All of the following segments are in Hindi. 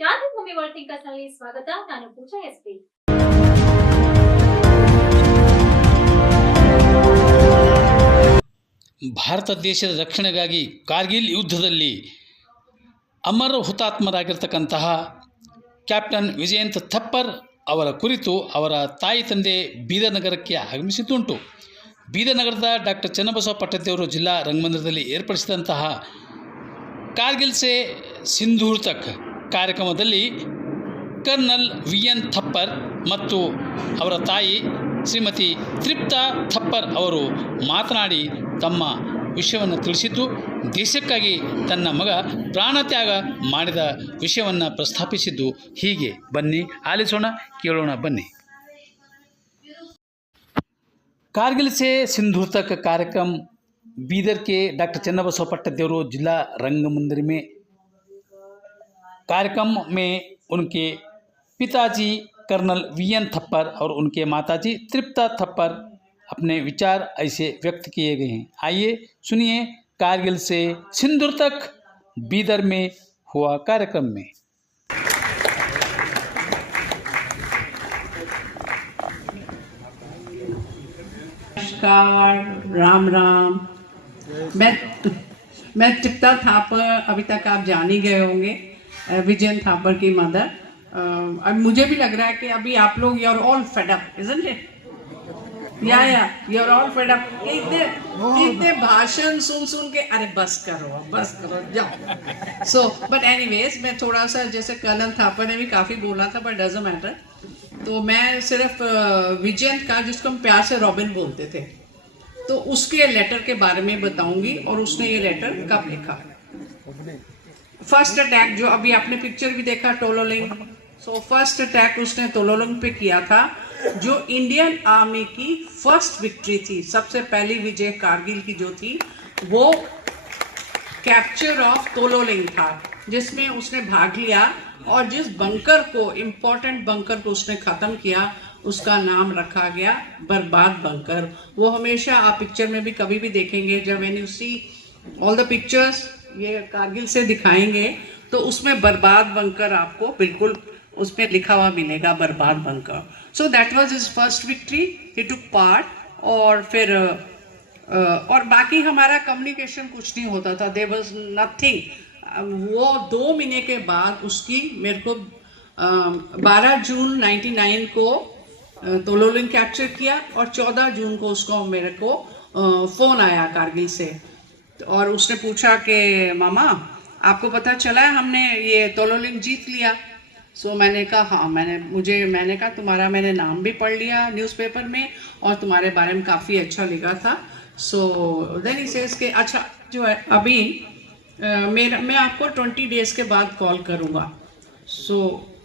ಕ್ರಾಂತಿ ಭೂಮಿ ವರ್ಲ್ಡ್ ಥಿಂಕರ್ಸ್ ನಲ್ಲಿ ಸ್ವಾಗತ. ನಾನು ಪೂಜಾ ಎಸ್ಪಿ. ಭಾರತ ದೇಶದ ರಕ್ಷಣೆಗಾಗಿ ಕಾರ್ಗಿಲ್ ಯುದ್ಧದಲ್ಲಿ ಅಮರ ಹುತಾತ್ಮರಾಗಿರ್ತಕ್ಕಂತಹ ಕ್ಯಾಪ್ಟನ್ ವಿಜಯಂತ್ ಥಪ್ಪರ್ ಅವರ ಕುರಿತು ಅವರ ತಾಯಿ ತಂದೆ ಬೀದರ್ ನಗರಕ್ಕೆ ಆಗಮಿಸಿದ್ದುಂಟು. ಬೀದರ್ ನಗರದ ಡಾಕ್ಟರ್ ಚನ್ನಬಸವ ಪಟ್ಟದೇವರು ಜಿಲ್ಲಾ ರಂಗಮಂದಿರದಲ್ಲಿ ಏರ್ಪಡಿಸಿದಂತಹ ಕಾರ್ಗಿಲ್ ಸೆ ಸಿಂಧೂರ್ ತಕ್ ಕಾರ್ಯಕ್ರಮದಲ್ಲಿ ಕರ್ನಲ್ ವಿ.ಎನ್. ಥಪ್ಪರ್ ಮತ್ತು ಅವರ ತಾಯಿ ಶ್ರೀಮತಿ ತೃಪ್ತಾ ಥಪ್ಪರ್ ಅವರು ಮಾತನಾಡಿ ತಮ್ಮ ವಿಷಯವನ್ನು ತಿಳಿಸಿದ್ದು, ದೇಶಕ್ಕಾಗಿ ತನ್ನ ಮಗ ಪ್ರಾಣತ್ಯಾಗ ಮಾಡಿದ ವಿಷಯವನ್ನು ಪ್ರಸ್ತಾಪಿಸಿದ್ದು ಹೀಗೆ. ಬನ್ನಿ ಆಲಿಸೋಣ, ಕೇಳೋಣ ಬನ್ನಿ. कारगिल से सिंधु तक कार्यक्रम बीदर के डॉक्टर चन्नबसव पट्टदेवरू जिला रंग मंदिर में कार्यक्रम में उनके पिताजी कर्नल वी.एन. थप्पर और उनके माताजी तृप्ता थप्पर अपने विचार ऐसे व्यक्त किए गए हैं. आइए सुनिए कारगिल से सिंधु तक बीदर में हुआ कार्यक्रम में. नमस्कार, राम राम. मैं तृप्ता थापर, अभी तक आप जान ही गए होंगे, विजयन थापर की मदर. अब मुझे भी लग रहा है कि अभी आप लोग you are all fed up, isn't it? या you are all fed up. इतने भाषण सुन सुन के अरे बस करो जाओ. सो बट एनीवेज, मैं थोड़ा सा, जैसे कर्नल थापर ने भी काफ़ी बोला था, बट डजंट मैटर. तो मैं सिर्फ विजयंत का, जिसको हम प्यार से रॉबिन बोलते थे, तो उसके लेटर के बारे में बताऊंगी और उसने ये लेटर कब लिखा. फर्स्ट अटैक, जो अभी आपने पिक्चर भी देखा, टोलोलिंग. सो फर्स्ट अटैक उसने टोलोलिंग पे किया था, जो इंडियन आर्मी की फर्स्ट विक्ट्री थी. सबसे पहली विजय कारगिल की जो थी वो कैप्चर ऑफ टोलोलिंग था, जिसमें उसने भाग लिया. और जिस बंकर को, इम्पोर्टेंट बंकर को उसने ख़त्म किया, उसका नाम रखा गया बर्बाद बंकर. वो हमेशा आप पिक्चर में भी कभी भी देखेंगे, जब when you see all the pictures ये कारगिल से दिखाएंगे, तो उसमें बर्बाद बंकर आपको बिल्कुल उसमें लिखा हुआ मिलेगा, बर्बाद bunker. So that was his first victory. He took part. और फिर और बाकी हमारा कम्युनिकेशन कुछ नहीं होता था. There was nothing. वो 2 महीने के बाद उसकी मेरे को 12 जून 1999 को टोलोलिंग कैप्चर किया, और 14 जून को उसको मेरे को फ़ोन आया कारगिल से, और उसने पूछा कि मामा आपको पता चला है हमने ये टोलोलिंग जीत लिया. सो मैंने कहा हाँ, मैंने कहा तुम्हारा मैंने नाम भी पढ़ लिया न्यूज़पेपर में, और तुम्हारे बारे में काफ़ी अच्छा लिखा था. सो देन ही सेज के अच्छा जो है अभी मैं आपको 20 डेज़ के बाद कॉल करूँगा. सो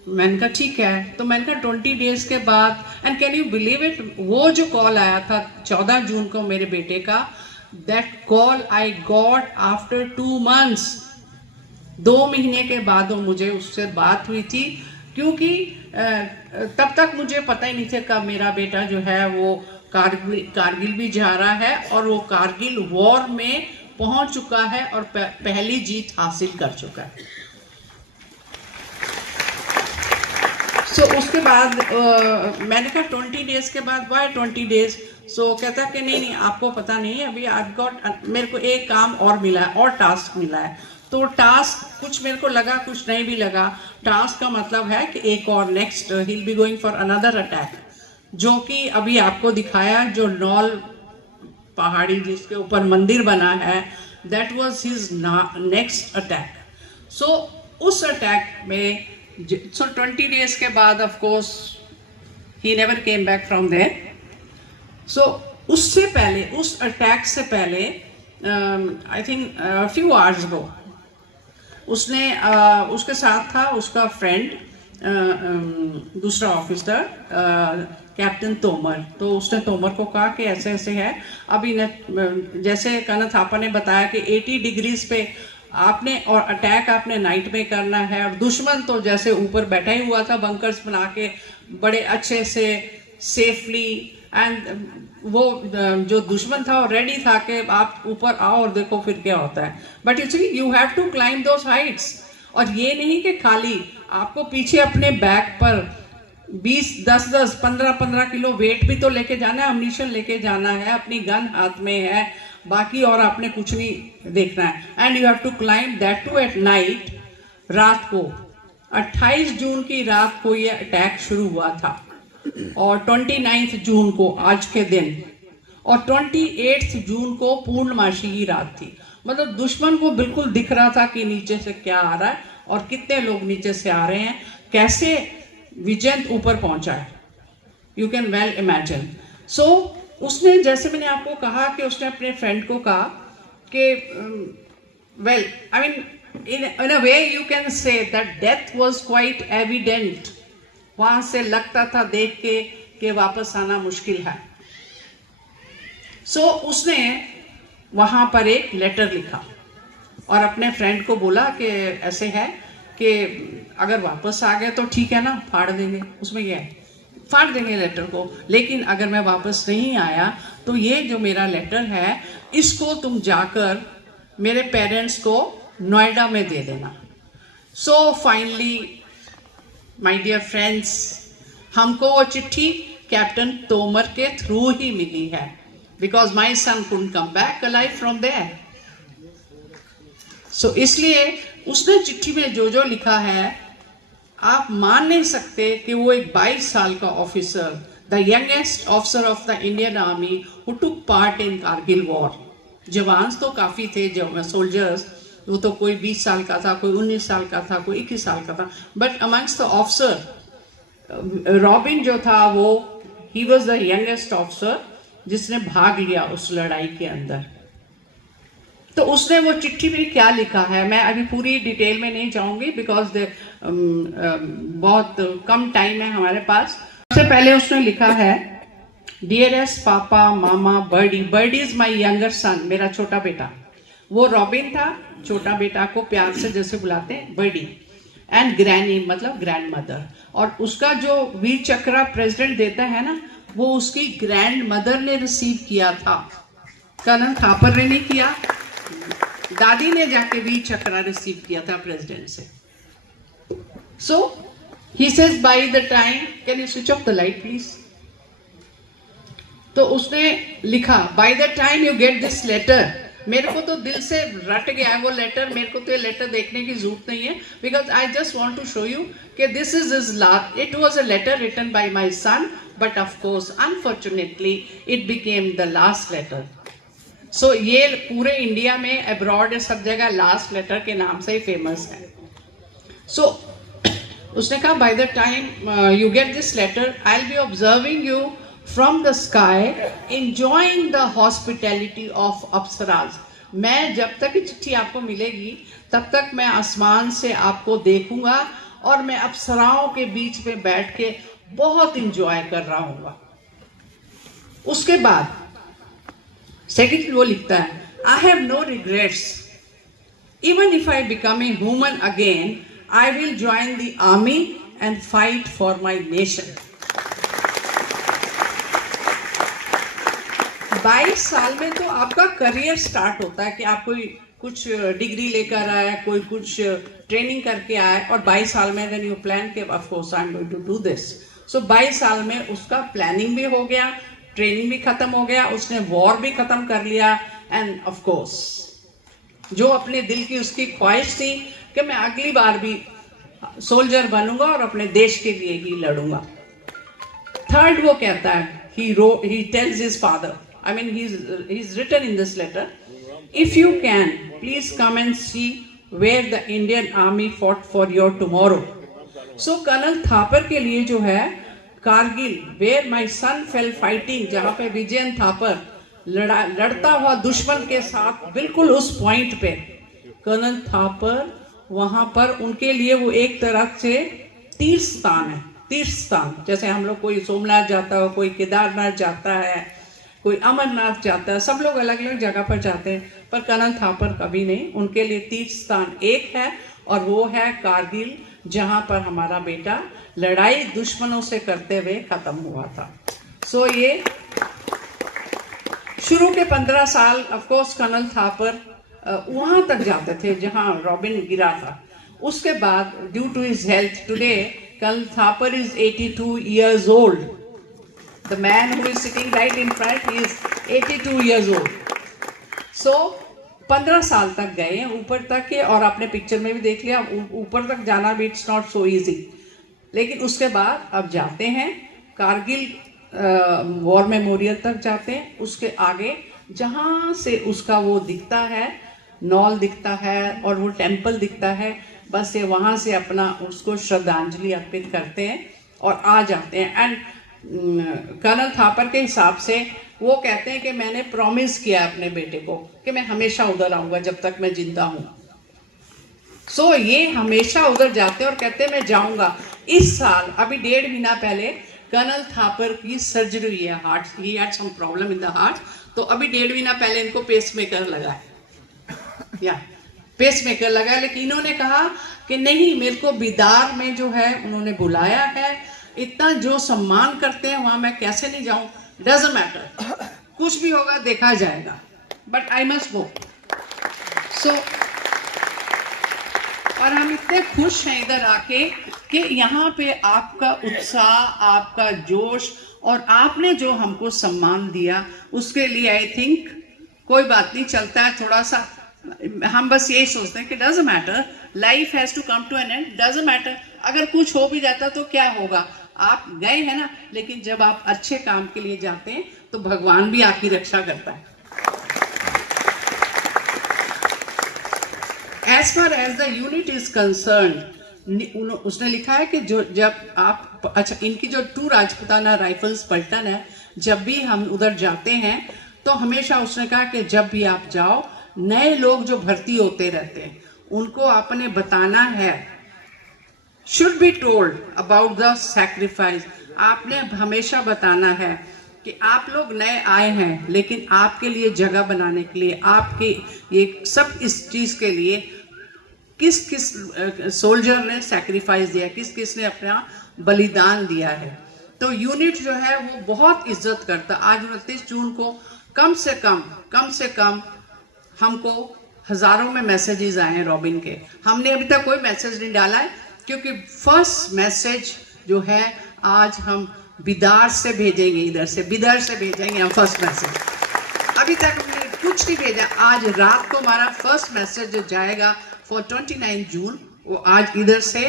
मैंने कहा ठीक है. तो मैंने कहा 20 डेज़ के बाद, and can you believe it, वो जो कॉल आया था 14 जून को मेरे बेटे का, that call I got after 2 months. 2 महीने के बाद वो मुझे उससे बात हुई थी, क्योंकि तब तक मुझे पता ही नहीं था कब मेरा बेटा जो है वो कारगिल भी जा रहा है, और वो कारगिल वॉर में पहुंच चुका है और पहली जीत हासिल कर चुका है. सो उसके बाद मैंने कहा 20 डेज़ के बाद, वाई 20 डेज़? सो कहता कि नहीं आपको पता नहीं है, अभी आई गॉट, मेरे को एक काम और मिला है, और टास्क मिला है. तो टास्क कुछ मेरे को लगा, कुछ नहीं भी लगा. टास्क का मतलब है कि एक और next he will be going for another attack, जो कि अभी आपको दिखाया, जो नॉल पहाड़ी जिसके ऊपर मंदिर बना है, that was his next attack. So उस अटैक में 20 डेज़ के बाद of course he never came back from there. So उससे पहले, उस अटैक से पहले, I think few hours go, उसने उसके साथ था उसका फ्रेंड, दूसरा ऑफिसर कैप्टन तोमर. तो उसने तोमर को कहा कि ऐसे ऐसे है. अभी जैसे कर्नल थापर ने बताया कि 80 डिग्रीज पे आपने, और अटैक आपने नाइट में करना है, और दुश्मन तो जैसे ऊपर बैठा ही हुआ था बंकर्स बना के बड़े अच्छे से सेफली, एंड वो जो दुश्मन था वो रेडी था कि आप ऊपर आओ और देखो फिर क्या होता है. But you see, you have to climb those heights. और ये नहीं कि खाली आपको पीछे अपने बैग पर 10-10, 15-15 किलो वेट भी तो लेके जाना है, अम्यूनिशन लेके जाना है, अपनी गन हाथ में है, बाकी और आपने कुछ नहीं देखना है। And you have to climb that too at night. रात को 28 जून की रात को ये अटैक शुरू हुआ था और 29 जून को आज के दिन और 28 जून को पूर्णमासी की रात थी। मतलब दुश्मन को बिल्कुल दिख रहा था कि नीचे से क्या आ रहा है और कितने लोग नीचे से आ रहे हैं, कैसे विजयंत ऊपर पहुंचा है। You can well imagine. So उसने, जैसे मैंने आपको कहा कि उसने अपने फ्रेंड को कहा कि well I mean in a way you can say that death was quite evident। वहां से लगता था देख के कि वापस आना मुश्किल है। सो उसने वहां पर एक लेटर लिखा और अपने फ्रेंड को बोला कि ऐसे है कि अगर वापस आ गए तो ठीक है ना, फाड़ देंगे। उसमें यह है, फाड़ देंगे लेटर को, लेकिन अगर मैं वापस नहीं आया तो ये जो मेरा लेटर है इसको तुम जाकर मेरे पेरेंट्स को नोएडा में दे देना। So finally my dear friends, हमको वो चिट्ठी कैप्टन तोमर के थ्रू ही मिली है, because my son couldn't come back alive from there. So इसलिए उसने चिट्ठी में जो जो लिखा है आप मान नहीं सकते कि वो एक 22 साल का officer, the youngest officer of the Indian army who took part in Kargil war. जवान तो काफ़ी थे, जो सोल्जर्स, वो तो कोई 20 साल का था, कोई 19 साल का था, कोई 21 साल का था, but amongst the officer robin जो था वो he was the youngest officer जिसने भाग लिया उस लड़ाई के अंदर। तो उसने वो चिट्ठी में क्या लिखा है मैं अभी पूरी डिटेल में नहीं जाऊंगी, बिकॉज बहुत कम टाइम है हमारे पास। सबसे पहले उसने लिखा है, dearest papa mama Birdie, Birdie is my younger son, मेरा छोटा बेटा। वो रॉबिन था, छोटा बेटा को प्यार से जैसे बुलाते हैं बर्डी, एंड ग्रैनी मतलब ग्रैंड मदर। और उसका जो वीर चक्र प्रेसिडेंट देता है ना, वो उसकी ग्रैंड मदर ने रिसीव किया था, कर्नल थापर ने नहीं किया, दादी ने जाके वीर चक्र रिसीव किया था प्रेसिडेंट से। So he says by the time, can you switch off the light please. तो उसने लिखा, by the time you get this letter, मेरे को तो दिल से रट गया है वो लेटर, मेरे को तो ये लेटर देखने की जरूरत नहीं है, because I just want to show you कि this is his last. It was a letter written by my son, but of course unfortunately it became the last letter. So ये पूरे इंडिया में, अब्रॉड, सब जगह लास्ट लेटर के नाम से ही फेमस है। सो उसने कहा, by the time you get this letter I will be observing you from the sky, enjoying the hospitality of apsaras. मैं जब तक चिट्ठी आपको मिलेगी तब तक मैं आसमान से आपको देखूंगा और मैं अप्सराओं के बीच में बैठ के बहुत इंजॉय कर रहा हूँगा। उसके बाद सेकंड वो लिखता है, I have no regrets, even if I become a human again I will join the army and fight for my nation. 22 साल में तो आपका करियर स्टार्ट होता है कि आप कोई कुछ डिग्री लेकर आए, कोई कुछ ट्रेनिंग करके आए, और 22 साल में देन यू प्लान के of course I am going to do this. So 22 साल में उसका प्लानिंग भी हो गया, ट्रेनिंग भी खत्म हो गया, उसने वॉर भी खत्म कर लिया, एंड ऑफ कोर्स जो अपने दिल की उसकी ख्वाहिश थी कि मैं अगली बार भी सोल्जर बनूंगा और अपने देश के लिए ही लड़ूंगा। थर्ड वो कहता है, he tells his father, I mean he's written in this letter, if you can please come and see where the Indian army fought for your tomorrow। So colonel Thapar के लिए जो है Kargil, where my son fell fighting, जहाँ पे विजयन थापर लड़ता हुआ दुश्मन के साथ, बिल्कुल उस पॉइंट पे कर्नल थापर वहाँ पर, उनके लिए वो एक तरह से तीर्थ स्थान है। तीर्थ स्थान जैसे हम लोग कोई सोमनाथ जाता हो, कोई केदारनाथ जाता है, कोई अमरनाथ जाता है, सब लोग अलग अलग जगह पर जाते हैं, पर कर्नल थापर कभी नहीं। उनके लिए तीर्थ स्थान एक है और वो है कारगिल, जहाँ पर हमारा बेटा लड़ाई दुश्मनों से करते हुए खत्म हुआ था। सो ये शुरू के 15 साल ऑफ कोर्स कर्नल थापर वहाँ तक जाते थे जहाँ रॉबिन गिरा था। उसके बाद due to his health today colonel Thapar is 82 years old. The man who is sitting right in front, he is 82 years old. So 15 साल तक गए ऊपर तक के, और आपने पिक्चर में भी देख लिया ऊपर तक जाना भी इट्स नॉट सो इजी. लेकिन उसके बाद अब जाते हैं कारगिल वॉर मेमोरियल तक जाते हैं. उसके आगे जहाँ से उसका वो दिखता है, नॉल दिखता है और वो टेम्पल दिखता है, बस ये वहाँ से अपना उसको श्रद्धांजलि अर्पित करते हैं और आ जाते हैं. एंड कर्नल थापर के हिसाब से वो कहते हैं कि मैंने प्रॉमिस किया अपने बेटे को कि मैं हमेशा उधर आऊँगा जब तक मैं जिंदा हूँ. सो ये हमेशा उधर जाते हैं और कहते हैं मैं जाऊँगा. इस साल अभी 1.5 महीना पहले कर्नल थापर की सर्जरी हुई है heart. He had some problem in the heart. तो अभी 1.5 महीना पहले इनको पेसमेकर लगा है, या पेसमेकर लगा है. लेकिन इन्होंने कहा कि नहीं, मेरे को बिदार में जो है उन्होंने बुलाया है, इतना जो सम्मान करते हैं वहाँ मैं कैसे नहीं जाऊँ. डजंट मैटर, कुछ भी होगा देखा जाएगा, बट आई मस्ट गो. सो और हम इतने खुश हैं इधर आके कि यहाँ पे आपका उत्साह, आपका जोश और आपने जो हमको सम्मान दिया उसके लिए आई थिंक कोई बात नहीं, चलता है थोड़ा सा. हम बस यही सोचते हैं कि doesn't matter, life has to come to an end. Doesn't matter अगर कुछ हो भी जाता तो क्या होगा, आप गए हैं ना. लेकिन जब आप अच्छे काम के लिए जाते हैं तो भगवान भी आपकी रक्षा करता है. As far as the unit is concerned, उसने लिखा है कि जो जब आप अच्छा इनकी जो 2 राजपुताना राइफल्स पलटन है, जब भी हम उधर जाते हैं तो हमेशा उसने कहा कि जब भी आप जाओ, नए लोग जो भर्ती होते रहते हैं उनको आपने बताना है, should be told about the sacrifice. आपने हमेशा बताना है कि आप लोग नए आए हैं, लेकिन आपके लिए जगह बनाने के लिए, आपके ये सब इस चीज़ के लिए किस किस सोल्जर ने सैक्रिफाइस दिया, किस किस ने अपना बलिदान दिया है. तो यूनिट जो है वो बहुत इज्जत करता. आज 29 जून को कम से कम हमको हज़ारों में मैसेजेस आए हैं रॉबिन के. हमने अभी तक कोई मैसेज नहीं डाला है क्योंकि फर्स्ट मैसेज जो है आज हम बिदार से भेजेंगे, इधर से बिदर से भेजेंगे हम फर्स्ट मैसेज. अभी तक हमने कुछ नहीं भेजा. आज रात को हमारा फर्स्ट मैसेज जो जाएगा फॉर 29 जून वो आज इधर से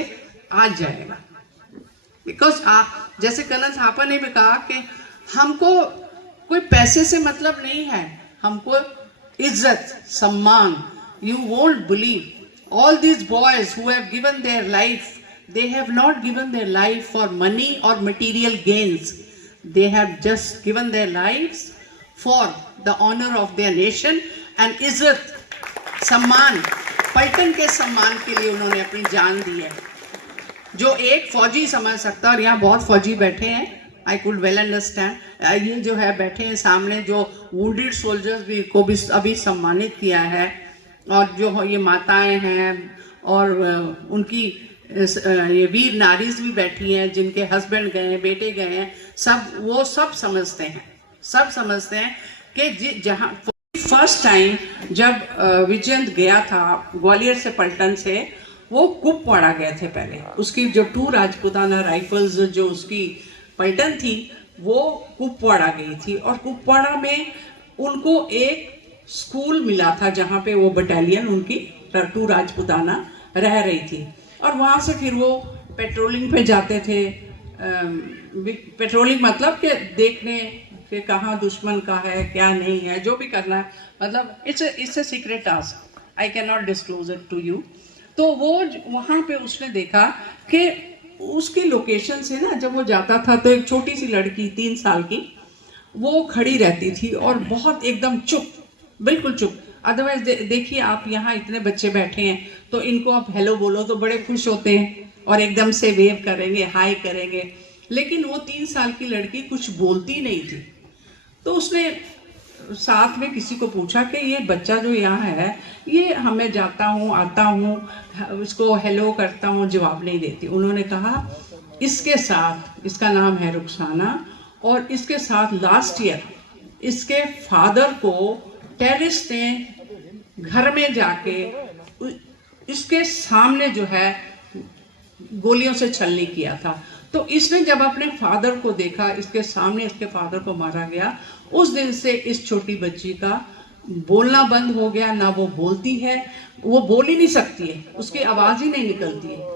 आज जाएगा. बिकॉज जैसे कर्नल थापर ने भी कहा कि हमको कोई पैसे से मतलब नहीं है, हमको इज्जत, सम्मान. You won't believe all these boys who have given their life, they have not given their life for money or material gains. They have just given their lives for the honor of their nation and इज्जत, सम्मान, पलटन के सम्मान के लिए उन्होंने अपनी जान दी है, जो एक फौजी समझ सकता. और यहाँ बहुत फौजी बैठे हैं, आई कुड वेल अंडरस्टैंड. ये जो है बैठे हैं सामने, जो वुंडेड सोल्जर्स भी को भी अभी सम्मानित किया है, और जो ये माताएं हैं और उनकी ये वीर नारीज भी बैठी हैं जिनके हस्बैंड गए हैं, बेटे गए हैं, सब वो सब समझते हैं कि जहाँ फर्स्ट टाइम जब विजयंत गया था ग्वालियर से पलटन से, वो कुपवाड़ा गए थे पहले. उसकी जो 2 राजपुताना राइफल्स जो उसकी पलटन थी वो कुपवाड़ा गई थी, और कुपवाड़ा में उनको एक स्कूल मिला था जहाँ पे वो बटालियन उनकी 2 राजपुताना रह रही थी. और वहाँ से फिर वो पेट्रोलिंग पे जाते थे. पेट्रोलिंग मतलब कि देखने कि कहाँ दुश्मन का है, क्या नहीं है, जो भी करना है, मतलब it's a secret task, I can not disclose it to you. तो वो वहाँ पे उसने देखा कि उसकी लोकेशन से ना, जब वो जाता था तो एक छोटी सी लड़की 3 साल की वो खड़ी रहती थी और बहुत एकदम चुप, बिल्कुल चुप. अदरवाइज देखिए आप यहाँ इतने बच्चे बैठे हैं तो इनको आप हेलो बोलो तो बड़े खुश होते हैं और एकदम से वेव करेंगे, हाय करेंगे. लेकिन वो 3 साल की लड़की कुछ बोलती नहीं थी. तो उसने साथ में किसी को पूछा कि ये बच्चा जो यहाँ है, ये हमें जाता हूँ आता हूँ, इसको हेलो करता हूँ, जवाब नहीं देती. उन्होंने कहा इसके साथ, इसका नाम है रुखसाना, और इसके साथ लास्ट ईयर इसके फादर को टेररिस्ट ने घर में जाके इसके सामने जो है गोलियों से छलनी किया था। तो इसने जब अपने फादर को देखा, इसके सामने इसके फादर को मारा गया, उस दिन से इस छोटी बच्ची का बोलना बंद हो गया। ना वो बोलती है, वो बोल ही नहीं सकती है, उसकी आवाज ही नहीं निकलती है।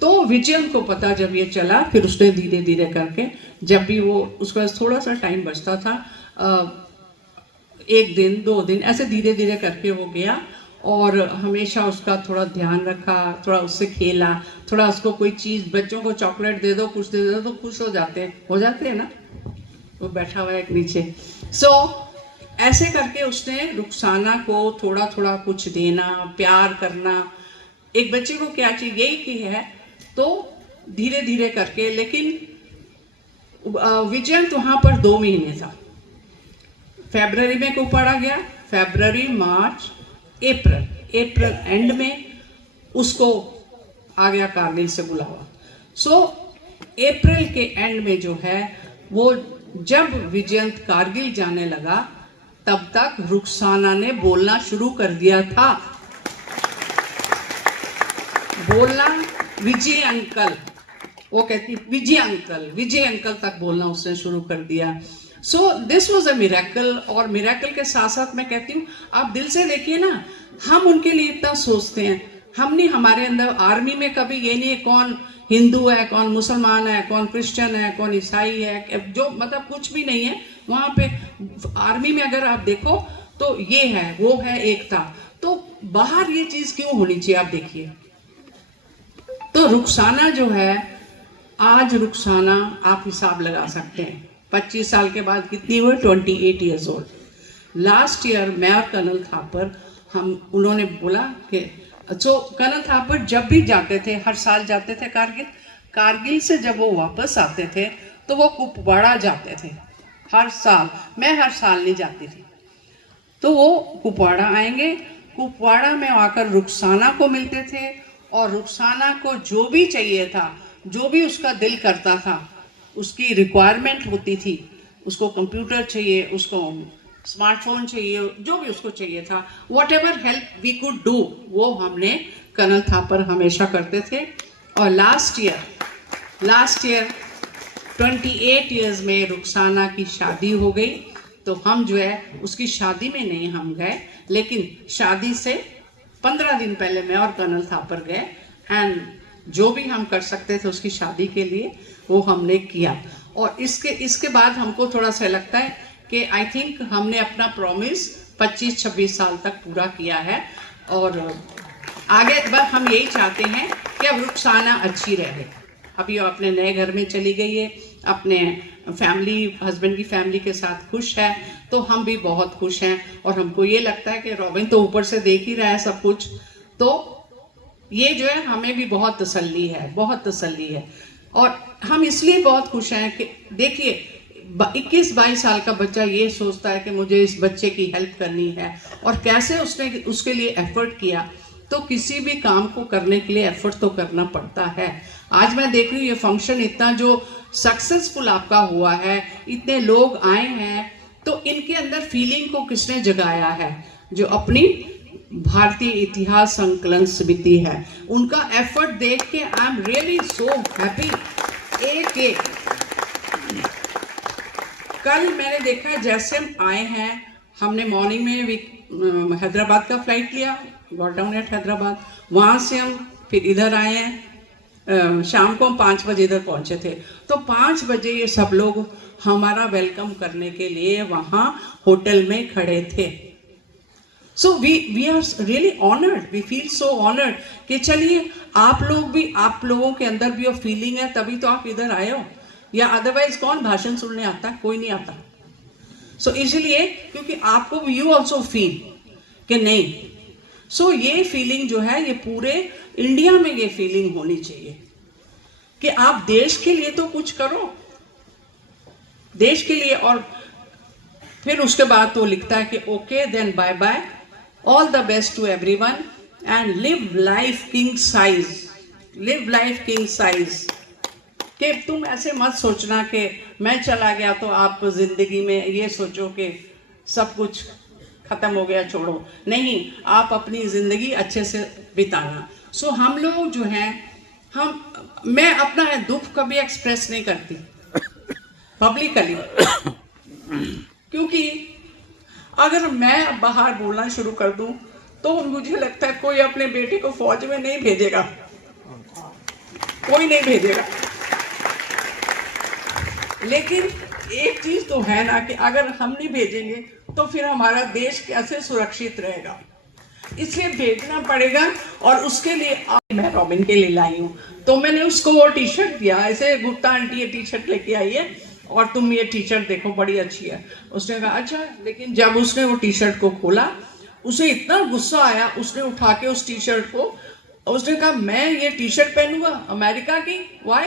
तो विजयन को पता जब ये चला, फिर उसने धीरे धीरे करके, जब भी वो उसके पास थोड़ा सा टाइम बचता था, 1 दिन 2 दिन ऐसे धीरे धीरे करके वो गया और हमेशा उसका थोड़ा ध्यान रखा, थोड़ा उससे खेला, थोड़ा उसको कोई चीज़, बच्चों को चॉकलेट दे दो, कुछ दे दो तो खुश हो जाते हैं ना। वो बैठा हुआ है एक नीचे। ऐसे करके उसने रुखसाना को थोड़ा थोड़ा कुछ देना, प्यार करना। एक बच्चे को क्या चाहिए यही की है, तो धीरे धीरे करके। लेकिन विजयंत वहाँ पर 2 महीने था। फरवरी में को पढ़ा गया, फरवरी, मार्च, अप्रैल एंड में उसको आ गया कारगिल से बुलावा। अप्रैल के एंड में जो है वो, जब विजयंत कारगिल जाने लगा, तब तक रुखसाना ने बोलना शुरू कर दिया था। बोलना विजय अंकल, वो कहती विजय अंकल तक बोलना उसने शुरू कर दिया। This was a miracle. और मिरेकल के साथ साथ मैं कहती हूँ, आप दिल से देखिए ना, हम उनके लिए इतना सोचते हैं। हमने हमारे अंदर आर्मी में कभी ये नहीं है कौन हिंदू है, कौन मुसलमान है, कौन क्रिश्चियन है, कौन ईसाई है, जो मतलब कुछ भी नहीं है वहाँ पे। आर्मी में अगर आप देखो तो ये है वो है एकता। तो बाहर ये चीज क्यों होनी चाहिए, आप देखिए। तो रुखसाना जो है, आज रुखसाना आप हिसाब लगा सकते हैं 25 साल के बाद कितनी हुई, 28 ईयर्स ओल्ड। लास्ट ईयर मैं और कर्नल थापर, उन्होंने बोला कि कर्नल थापर जब भी जाते थे, हर साल जाते थे कारगिल से जब वो वापस आते थे तो वो कुपवाड़ा जाते थे हर साल। मैं हर साल नहीं जाती थी। तो वो कुपवाड़ा आएंगे, कुपवाड़ा में आकर रुखसाना को मिलते थे और रुखसाना को जो भी चाहिए था, जो भी उसका दिल करता था, उसकी रिक्वायरमेंट होती थी, उसको कंप्यूटर चाहिए, उसको स्मार्टफोन चाहिए, जो भी उसको चाहिए था, whatever help we could do, वो हमने कर्नल थापर हमेशा करते थे। और लास्ट ईयर 28 ईयर्स में रुखसाना की शादी हो गई। तो हम जो है उसकी शादी में नहीं हम गए, लेकिन शादी से 15 दिन पहले मैं और कर्नल थापर गए, एंड जो भी हम कर सकते थे उसकी शादी के लिए वो हमने किया। और इसके बाद हमको थोड़ा सा लगता है कि आई थिंक हमने अपना प्रॉमिस 25-26 साल तक पूरा किया है। और आगे बस हम यही चाहते हैं कि अब रुखसाना अच्छी रहे। अभी वो अपने नए घर में चली गई है, अपने हस्बैंड की फैमिली के साथ खुश है, तो हम भी बहुत खुश हैं। और हमको ये लगता है कि रॉबिन तो ऊपर से देख ही रहा है सब कुछ, तो ये जो है हमें भी बहुत तसल्ली है। और हम इसलिए बहुत खुश हैं कि देखिए 21-22 साल का बच्चा ये सोचता है कि मुझे इस बच्चे की हेल्प करनी है, और कैसे उसने उसके लिए एफर्ट किया। तो किसी भी काम को करने के लिए एफर्ट तो करना पड़ता है। आज मैं देख रही हूँ ये फंक्शन इतना जो सक्सेसफुल आपका हुआ है, इतने लोग आए हैं, तो इनके अंदर फीलिंग को किसने जगाया है, जो अपनी भारतीय इतिहास संकलन समिति है, उनका एफर्ट देख के I am really so happy. एक कल मैंने देखा जैसे हम आए हैं, हमने मॉर्निंग में हैदराबाद का फ्लाइट लिया, गॉट डाउन एट हैदराबाद, वहाँ से हम फिर इधर आए हैं, शाम को हम 5 बजे इधर पहुँचे थे। तो 5 बजे ये सब लोग हमारा वेलकम करने के लिए वहाँ होटल में खड़े थे। So we are really honoured, we feel so honoured कि चलिए आप लोगों के अंदर भी वो फीलिंग है, तभी तो आप इधर आए हो, या अदरवाइज कौन भाषण सुनने आता है, कोई नहीं आता। सो इसलिए क्योंकि आपको यू ऑल्सो फील कि नहीं। सो ये फीलिंग जो है, ये पूरे इंडिया में ये फीलिंग होनी चाहिए कि आप देश के लिए तो कुछ करो, देश के लिए। और फिर उसके बाद तो लिखता है कि okay then bye bye, all the best to everyone and live life king size. कि तुम ऐसे मत सोचना कि मैं चला गया तो आप जिंदगी में ये सोचो कि सब कुछ खत्म हो गया छोड़ो, नहीं, आप अपनी जिंदगी अच्छे से बिताना। सो हम लोग जो हैं, मैं अपना दुख कभी एक्सप्रेस नहीं करती पब्लिकली, क्योंकि अगर मैं बाहर बोलना शुरू कर दूं तो मुझे लगता है कोई अपने बेटे को फौज में नहीं भेजेगा, कोई नहीं भेजेगा। लेकिन एक चीज तो है ना कि अगर हम नहीं भेजेंगे तो फिर हमारा देश कैसे सुरक्षित रहेगा, इसलिए भेजना पड़ेगा। और उसके लिए मैं रॉबिन के लिए लाई हूँ, तो मैंने उसको वो टी शर्ट दिया, ऐसे गुप्ता आंटी ये टी शर्ट लेके आई है और तुम ये टी शर्ट देखो बड़ी अच्छी है। उसने कहा अच्छा, लेकिन जब उसने वो टी शर्ट को खोला उसे इतना गुस्सा आया, उसने उठा के उस टी शर्ट को, उसने कहा मैं ये टी शर्ट पहनूंगा अमेरिका की, why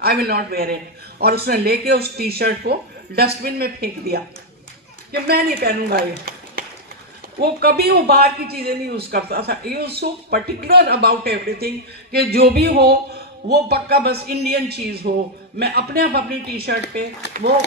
I will not wear it. और उसने लेके उस टी शर्ट को डस्टबिन में फेंक दिया कि मैं नहीं पहनूंगा ये। वो कभी वो बाहर की चीजें नहीं यूज करता था, he was so particular about everything कि जो भी हो वो पक्का बस इंडियन चीज हो। मैं अपने आप अपनी टी शर्ट पे वो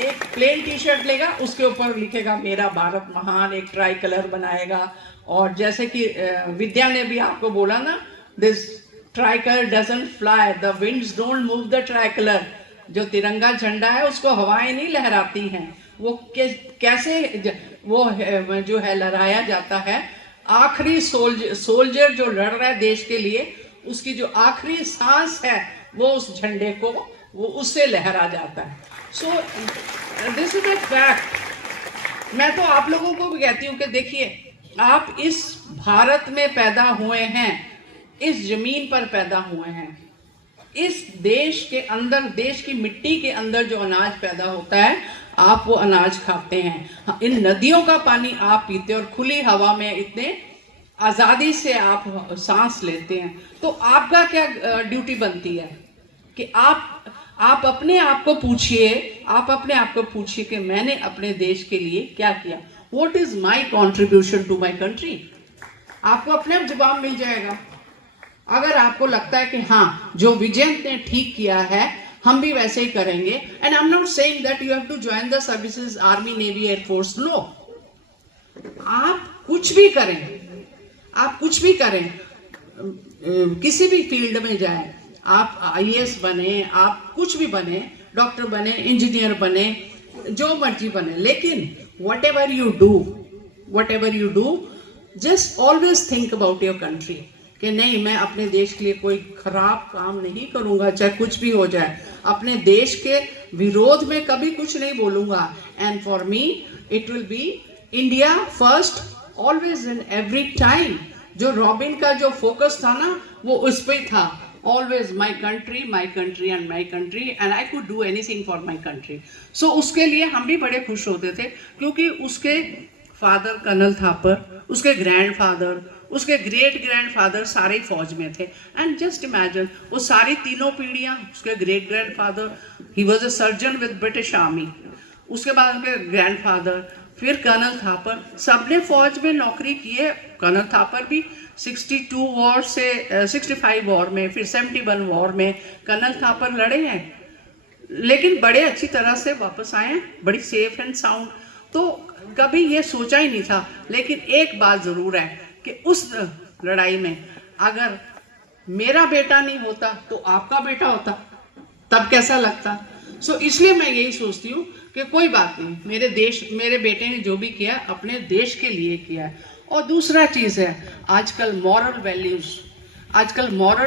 एक प्लेन टी शर्ट लेगा, उसके ऊपर लिखेगा मेरा भारत महान, एक ट्राई कलर बनाएगा। और जैसे कि विद्या ने भी आपको बोला ना, this try colour doesn't fly, the winds don't move the try colour. जो तिरंगा झंडा है उसको हवाएं नहीं लहराती हैं, वो कैसे वो जो है लहराया जाता है। आखिरी सोल्जर जो लड़ रहा है देश के लिए, उसकी जो आखिरी सांस है वो उस झंडे को वो उससे लहरा जाता है। So this is a fact. मैं तो आप लोगों को भी कहती हूँ कि देखिए, आप इस भारत में पैदा हुए हैं, इस जमीन पर पैदा हुए हैं, इस देश के अंदर, देश की मिट्टी के अंदर जो अनाज पैदा होता है आप वो अनाज खाते हैं, इन नदियों का पानी आप पीते हैं और खुली हवा में इतने आजादी से आप सांस लेते हैं। तो आपका क्या ड्यूटी बनती है कि आप अपने आप को पूछिए, आप अपने आप को पूछिए कि मैंने अपने देश के लिए क्या किया, what is my contribution to my country. आपको अपने आप जवाब मिल जाएगा। अगर आपको लगता है कि हाँ जो विजयंत ने ठीक किया है हम भी वैसे ही करेंगे, and I am not saying that you have to join the services, army, navy, air force, no. आप कुछ भी करें, आप कुछ भी करें, किसी भी फील्ड में जाएं, आप आईएएस बने, आप कुछ भी बने, डॉक्टर बने, इंजीनियर बने, जो मर्जी बने, लेकिन what ever you do just always think about your country कि नहीं, मैं अपने देश के लिए कोई खराब काम नहीं करूंगा, चाहे कुछ भी हो जाए। अपने देश के विरोध में कभी कुछ नहीं बोलूंगा। And for me it will be India first always and every time. जो रॉबिन का जो फोकस था ना वो उस पे था, always my country and my country, and I could do anything for my country. So उसके लिए हम भी बड़े खुश होते थे, क्योंकि उसके फादर कर्नल थापर, उसके ग्रैंडफादर, उसके ग्रेट ग्रैंडफादर सारे फौज में थे। एंड जस्ट इमेजिन वो सारी तीनों पीढ़ियां, उसके great grandfather he was a surgeon with British army, उसके बाद उनके ग्रैंडफादर, फिर कर्नल थापर, सबने फौज में नौकरी की है। कर्नल थापर भी 62 वॉर से 65 वॉर में, फिर 71 वॉर में कर्नल थापर लड़े हैं, लेकिन बड़े अच्छी तरह से वापस आए हैं, बड़ी सेफ एंड साउंड। तो कभी ये सोचा ही नहीं था। लेकिन एक बात जरूर है कि उस लड़ाई में अगर मेरा बेटा नहीं होता तो आपका बेटा होता, तब कैसा लगता। सो इसलिए मैं यही सोचती हूँ कि कोई बात नहीं, मेरे बेटे ने जो भी किया अपने देश के लिए किया है। और दूसरा चीज़ है, आजकल मॉरल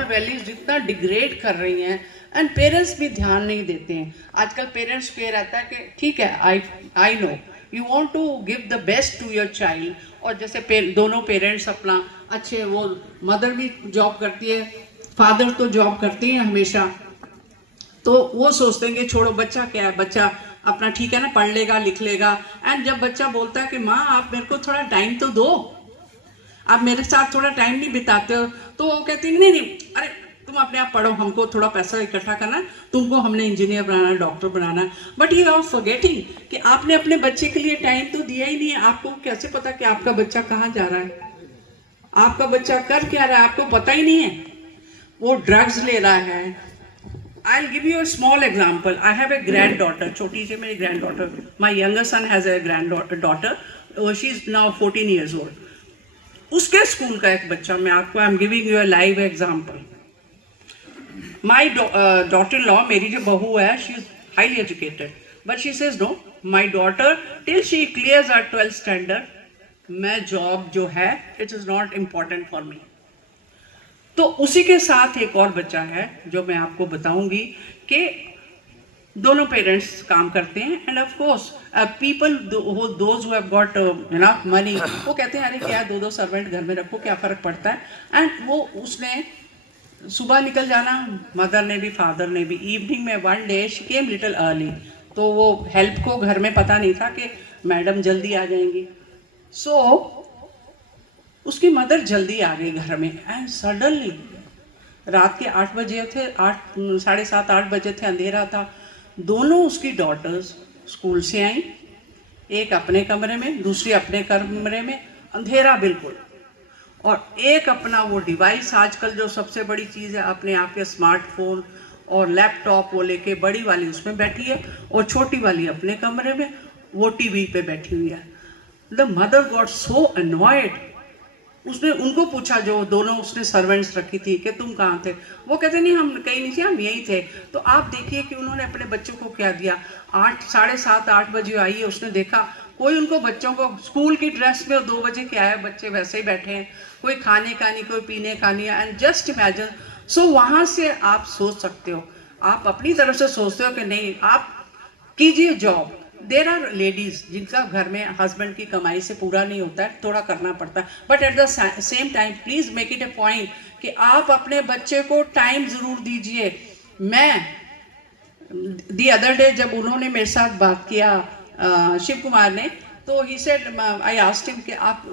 वैल्यूज जितना डिग्रेड कर रही हैं, एंड पेरेंट्स भी ध्यान नहीं देते हैं। आजकल पेरेंट्स को ये रहता है कि ठीक है, I know you want to give the best to your child. और जैसे दोनों पेरेंट्स अपना अच्छे, वो मदर भी जॉब करती है, फादर तो जॉब करते हैं हमेशा, तो वो सोचते हैं कि छोड़ो, बच्चा क्या है, बच्चा अपना ठीक है ना, पढ़ लेगा, लिख लेगा। एंड जब बच्चा बोलता है कि माँ आप मेरे को थोड़ा टाइम तो दो, आप मेरे साथ थोड़ा टाइम नहीं बिताते हो, तो वो कहती है नहीं, अरे तुम अपने आप पढ़ो, हमको थोड़ा पैसा इकट्ठा करना, तुमको हमने इंजीनियर बनाना, डॉक्टर बनाना। बट यू आर फॉरगेटिंग कि आपने अपने बच्चे के लिए टाइम तो दिया ही नहीं है। आपको कैसे पता कि आपका बच्चा कहाँ जा रहा है, आपका बच्चा कर क्या रहा है, आपको पता ही नहीं है। वो ड्रग्स ले रहा है। I'll give you a small example. I have a granddaughter, छोटी सी मेरी granddaughter. My younger son has a granddaughter. She is now 14 years old. उसके स्कूल का एक बच्चा, मैं आपको I am giving you a live example. My daughter law, मेरी जो बहू है, she is highly educated, but she says no, my daughter till she clears our 12th standard, मैं जॉब जो है it is not important for me. तो उसी के साथ एक और बच्चा है जो मैं आपको बताऊंगी कि दोनों पेरेंट्स काम करते हैं, end of course people those who have got enough money, वो कहते हैं अरे क्या दो दो सर्वेंट घर में रखो, क्या फ़र्क पड़ता है. एंड वो उसने सुबह निकल जाना, मदर ने भी फादर ने भी. इवनिंग में one day she came little early, तो वो हेल्प को घर में पता नहीं था कि मैडम जल्दी आ जाएंगी. सो उसकी मदर जल्दी आ गई घर में, एंड सडनली रात के 8 बजे थे, 7:30-8 बजे थे, अंधेरा था. दोनों उसकी डॉटर्स स्कूल से आई, एक अपने कमरे में, दूसरी अपने कमरे में, अंधेरा बिल्कुल. और एक अपना वो डिवाइस, आजकल जो सबसे बड़ी चीज़ है अपने आप के स्मार्टफोन और लैपटॉप, वो लेके बड़ी वाली उसमें बैठी है और छोटी वाली अपने कमरे में वो टीवी पे बैठी हुई है. The mother got so annoyed. उसने उनको पूछा, जो दोनों उसने सर्वेंट्स रखी थी, कि तुम कहाँ थे. वो कहते नहीं हम कहीं नहीं थे, हम यहीं थे. तो आप देखिए कि उन्होंने अपने बच्चों को क्या दिया. 7:30-8 बजे आई है, उसने देखा कोई उनको बच्चों को स्कूल की ड्रेस में 2 बजे क्या है, बच्चे वैसे ही बैठे हैं, कोई खाने का नहीं, कोई पीने का नहीं. And just imagine. सो वहाँ से आप सोच सकते हो, आप अपनी तरफ से सोचते हो कि नहीं आप कीजिए जॉब. देर आर लेडीज जिनका घर में हस्बैंड की कमाई से पूरा नहीं होता है, थोड़ा करना पड़ता है, but at the same time please make it A point कि आप अपने बच्चे को टाइम जरूर दीजिए. मैं दी अदर डे जब उन्होंने मेरे साथ बात किया, शिव कुमार ने, तो he said, I asked him कि आप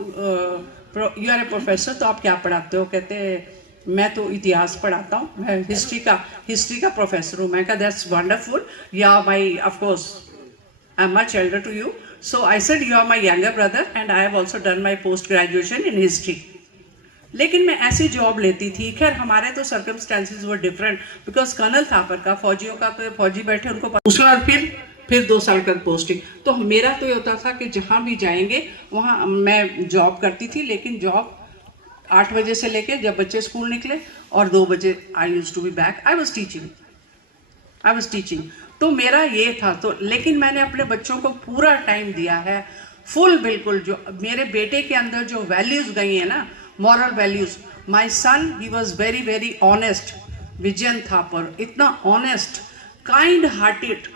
यू आर ए प्रोफेसर, तो आप क्या पढ़ाते हो. कहते मैं तो इतिहास पढ़ाता हूँ, मैं हिस्ट्री का प्रोफेसर हूँ. मैं कहा दैट्स वंडरफुल. या माई of course I'm much elder to you. So I said you are my younger brother and I have also done my post graduation in history. लेकिन मैं ऐसी जॉब लेती थी. खैर हमारे तो circumstances were different, because colonel Thapar का, फौजियों का, तो फौजी बैठे उनको उसके बाद फिर 2 साल का पोस्टिंग. तो मेरा तो ये होता था कि जहाँ भी जाएंगे वहाँ मैं जॉब करती थी. लेकिन जॉब 8 बजे से लेके जब बच्चे स्कूल निकले और 2 बजे I used to be back. I was teaching. तो मेरा ये था. तो लेकिन मैंने अपने बच्चों को पूरा टाइम दिया है, फुल बिल्कुल. जो मेरे बेटे के अंदर जो वैल्यूज गई है ना, moral values. My son he was very very honest. Vijayan Thapar इतना honest, kind hearted,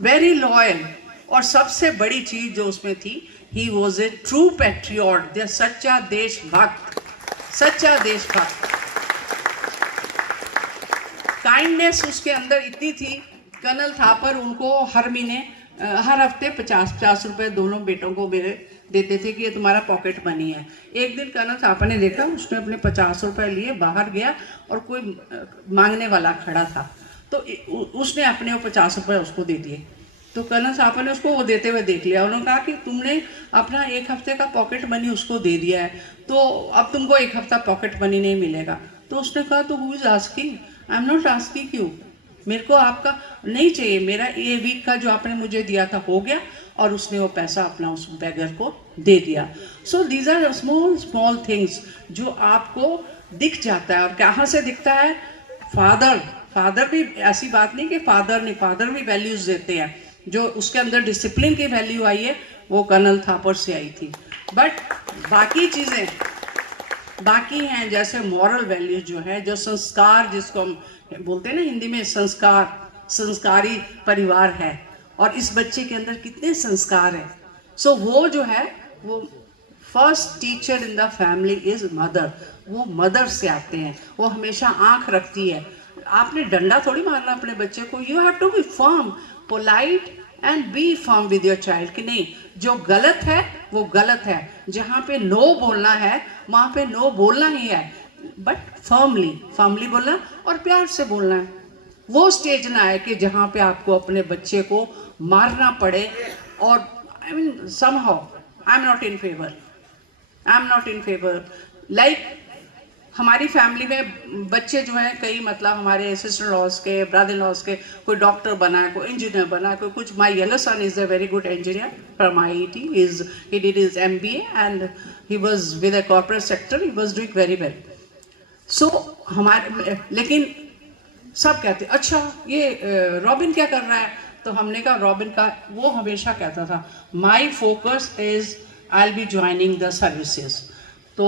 very loyal, और सबसे बड़ी चीज जो उसमें थी, he was a true patriot. सच्चा देशभक्त, सच्चा देशभक्त. काइंडनेस उसके अंदर इतनी थी. कर्नल थापर उनको हर महीने, हर हफ्ते 50 रुपए दोनों बेटों को मेरे देते थे कि ये तुम्हारा पॉकेट मनी है. एक दिन कर्नल थापर ने देखा, उसने अपने 50 रुपए लिए, बाहर गया और कोई मांगने वाला खड़ा था, तो उसने अपने वो 50 रुपए उसको दे दिए. तो कर्नल थापर ने उसको वो देते हुए देख लिया. उन्होंने कहा कि तुमने अपना 1 हफ्ते का पॉकेट मनी उसको दे दिया है, तो अब तुमको 1 हफ्ता पॉकेट मनी नहीं मिलेगा. तो उसने कहा तो who is asking, I am not asking you, मेरे को आपका नहीं चाहिए, मेरा ये वीक का जो आपने मुझे दिया था हो गया. और उसने वो पैसा अपना उस बैगर को दे दिया. So these are small things जो आपको दिख जाता है. और कहाँ से दिखता है? फादर भी, ऐसी बात नहीं कि फादर भी वैल्यूज देते हैं. जो उसके अंदर डिसिप्लिन की वैल्यू आई है वो कर्नल थापर से आई थी. बट बाकी चीज़ें बाकी हैं, जैसे मॉरल वैल्यूज जो है, जो संस्कार जिसको हम बोलते हैं ना हिंदी में, संस्कारी परिवार है. और इस बच्चे के अंदर कितने संस्कार हैं. सो वो जो है, वो first teacher in the family is mother. वो मदर से आते हैं. वो हमेशा आंख रखती है. आपने डंडा थोड़ी मारना अपने बच्चे को. You have to be firm, polite and be firm with your child. कि नहीं, जो गलत है वो गलत है. जहाँ पे नो बोलना है वहाँ पे नो बोलना ही है, बट फर्मली बोलना और प्यार से बोलना है. वो स्टेज ना आए कि जहाँ पे आपको अपने बच्चे को मारना पड़े. और I mean somehow I am not in favour. Like हमारी फैमिली में बच्चे जो हैं कई, मतलब हमारे सिस्टर लॉस के, ब्रदर लॉस के, कोई डॉक्टर बना है, कोई इंजीनियर बना है, कोई कुछ. My yellow son is a very good engineer from IIT. He did his MBA and he was with a corporate sector. He was doing very well. So हमारे, लेकिन सब कहते अच्छा ये रॉबिन क्या कर रहा है. तो हमने कहा रॉबिन का, वो हमेशा कहता था my focus is I will be joining the services. तो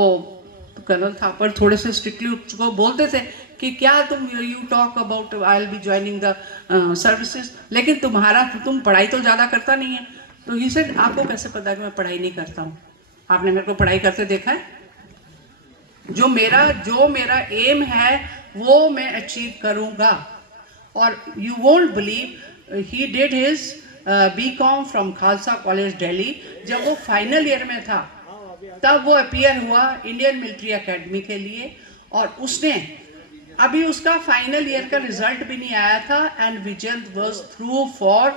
कर्नल थापर थोड़े से स्ट्रिक्टली उसको बोलते थे कि क्या तुम you talk about I will be joining the services, लेकिन तुम पढ़ाई तो ज़्यादा करता नहीं है. तो ही सेड आपको कैसे पता कि मैं पढ़ाई नहीं करता हूँ, आपने मेरे को पढ़ाई करते देखा है. जो मेरा एम है वो मैं अचीव करूँगा. और you won't believe, he did his BCom from Khalsa college Delhi. जब वो फाइनल ईयर में था तब वो अपीयर हुआ इंडियन मिलिट्री एकेडमी के लिए. और उसने अभी उसका फाइनल ईयर का रिजल्ट भी नहीं आया था and Vijayant was through for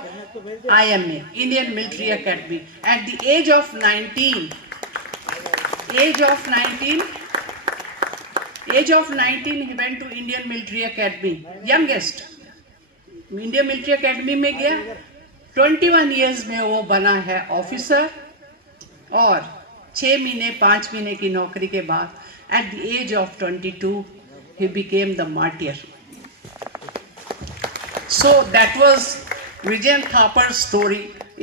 IMA, Indian Military Academy. At the age of 19 he went to Indian Military Academy, youngest. Indian Military Academy में गया. 21 इयर्स में वो बना है ऑफिसर. और 6 महीने 5 महीने की नौकरी के बाद at the age of 22 he became the martyr. So that was Vijayant Thapar's story.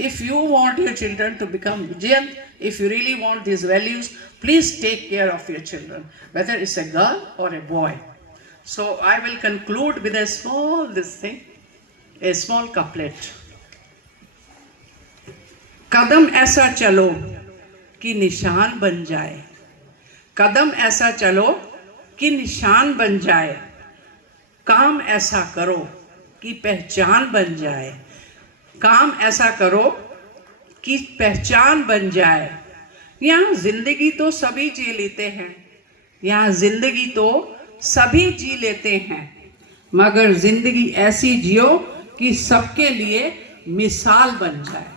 If you want your children to become Vijayant, if you really want these values, please take care of your children, whether it's a girl or a boy. So I will conclude with a small couplet. कदम ऐसा चलो कि निशान बन जाए, कदम ऐसा चलो कि निशान बन जाए, काम ऐसा करो कि पहचान बन जाए, काम ऐसा करो कि पहचान बन जाए. यहाँ जिंदगी तो सभी जी लेते हैं, यहाँ जिंदगी तो सभी जी लेते हैं, मगर जिंदगी ऐसी जियो कि सबके लिए मिसाल बन जाए,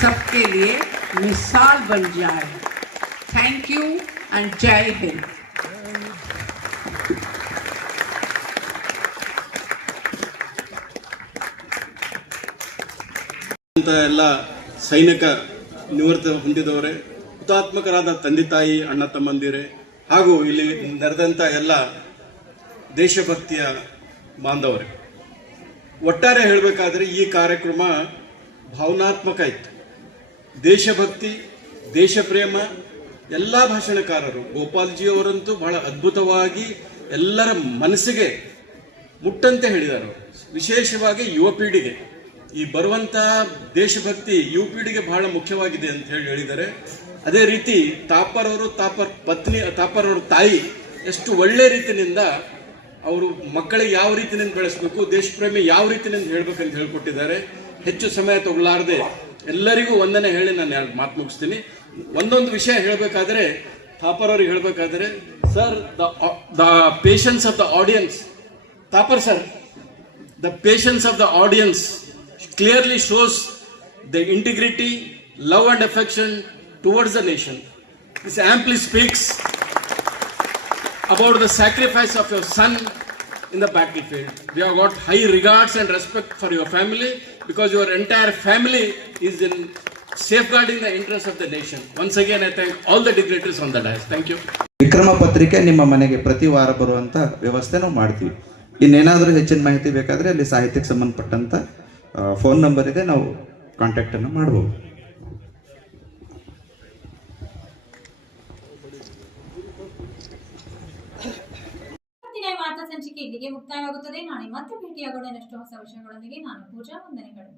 सबके लिए मिसाल बन जाए. थैंक यू एंड जय हिंद. ಎಲ್ಲ ಸೈನಿಕ ನಿವೃತ್ತಿ ಹೊಂದಿದವರೇ, ಹುತಾತ್ಮಕರಾದ ತಂದೆ ತಾಯಿ, ಅಣ್ಣ ತಮ್ಮಂದಿರೇ, ಹಾಗೂ ಇಲ್ಲಿ ನಡೆದಂಥ ಎಲ್ಲ ದೇಶಭಕ್ತಿಯ ಬಾಂಧವರೇ, ಒಟ್ಟಾರೆ ಹೇಳಬೇಕಾದ್ರೆ ಈ ಕಾರ್ಯಕ್ರಮ ಭಾವನಾತ್ಮಕ ಇತ್ತು. ದೇಶಭಕ್ತಿ, ದೇಶ ಪ್ರೇಮ, ಎಲ್ಲ ಭಾಷಣಕಾರರು, ಗೋಪಾಲ್ಜಿಯವರಂತೂ ಬಹಳ ಅದ್ಭುತವಾಗಿ ಎಲ್ಲರ ಮನಸ್ಸಿಗೆ ಮುಟ್ಟಂತೆ ಹೇಳಿದರು. ವಿಶೇಷವಾಗಿ ಯುವ ಪೀಳಿಗೆ, ಈ ಬರುವಂತಹ ದೇಶಭಕ್ತಿ ಯುವ ಪೀಳಿಗೆ ಬಹಳ ಮುಖ್ಯವಾಗಿದೆ ಅಂತ ಹೇಳಿದ್ದಾರೆ. ಅದೇ ರೀತಿ ತಾಪರ್ ಅವರು, ತಾಪರ್ ಅವರ ತಾಯಿ ಎಷ್ಟು ಒಳ್ಳೆ ರೀತಿಯಿಂದ ಅವರು ಮಕ್ಕಳಿಗೆ ಯಾವ ರೀತಿಯಿಂದ ಬೆಳೆಸಬೇಕು, ದೇಶ ಪ್ರೇಮಿ ಯಾವ ರೀತಿಯಿಂದ ಹೇಳ್ಬೇಕಂತ ಹೇಳ್ಕೊಟ್ಟಿದ್ದಾರೆ. ಹೆಚ್ಚು ಸಮಯ ತಗೊಳ್ಳಾರದೆ ಎಲ್ಲರಿಗೂ ವಂದನೆ ಹೇಳಿ ನಾನು ಎರಡು ಮಾತು ಮುಗಿಸ್ತೀನಿ. ಒಂದೊಂದು ವಿಷಯ ಹೇಳಬೇಕಾದ್ರೆ, ಥಾಪರ್ ಅವ್ರಿಗೆ ಹೇಳಬೇಕಾದ್ರೆ, sir the patience of the audience, Thapar sir, the patience of the audience clearly shows the integrity, love and affection towards the nation. This amply speaks about the sacrifice of your son in the battlefield. We have got high regards and respect for your family because your entire family is in safeguarding the interests of the nation. Once again, I thank all the dignitaries on the dais. Thank you. Vikrama ಪತ್ರಿಕೆ ನಿಮ್ಮ ಮನೆಗೆ ಪ್ರತಿ ವಾರ ಬರುವಂಥ ವ್ಯವಸ್ಥೆ ನಾವು ಮಾಡ್ತೀವಿ. ಇನ್ನೇನಾದರೂ ಹೆಚ್ಚಿನ ಮಾಹಿತಿ ಬೇಕಾದರೆ ಅಲ್ಲಿ ಸಾಹಿತ್ಯಕ್ಕೆ ಸಂಬಂಧಪಟ್ಟಂಥ ಫೋನ್ ನಂಬರ್ ಇದೆ, ನಾವು ಕಾಂಟ್ಯಾಕ್ಟನ್ನು ಮಾಡ್ಬೋದು. ವಾರ್ತಾ ಸಂಚಿಕೆ ಇಲ್ಲಿಗೆ ಮುಕ್ತಾಯವಾಗುತ್ತದೆ. ನಾಳೆ ಮತ್ತೆ ಭೇಟಿಯಾಗೋಣ ಇನ್ನಷ್ಟು ಹೊಸ ವಿಷಯಗಳೊಂದಿಗೆ. ನಾನು ಪೂಜಾ, ವಂದನೆಗಳು.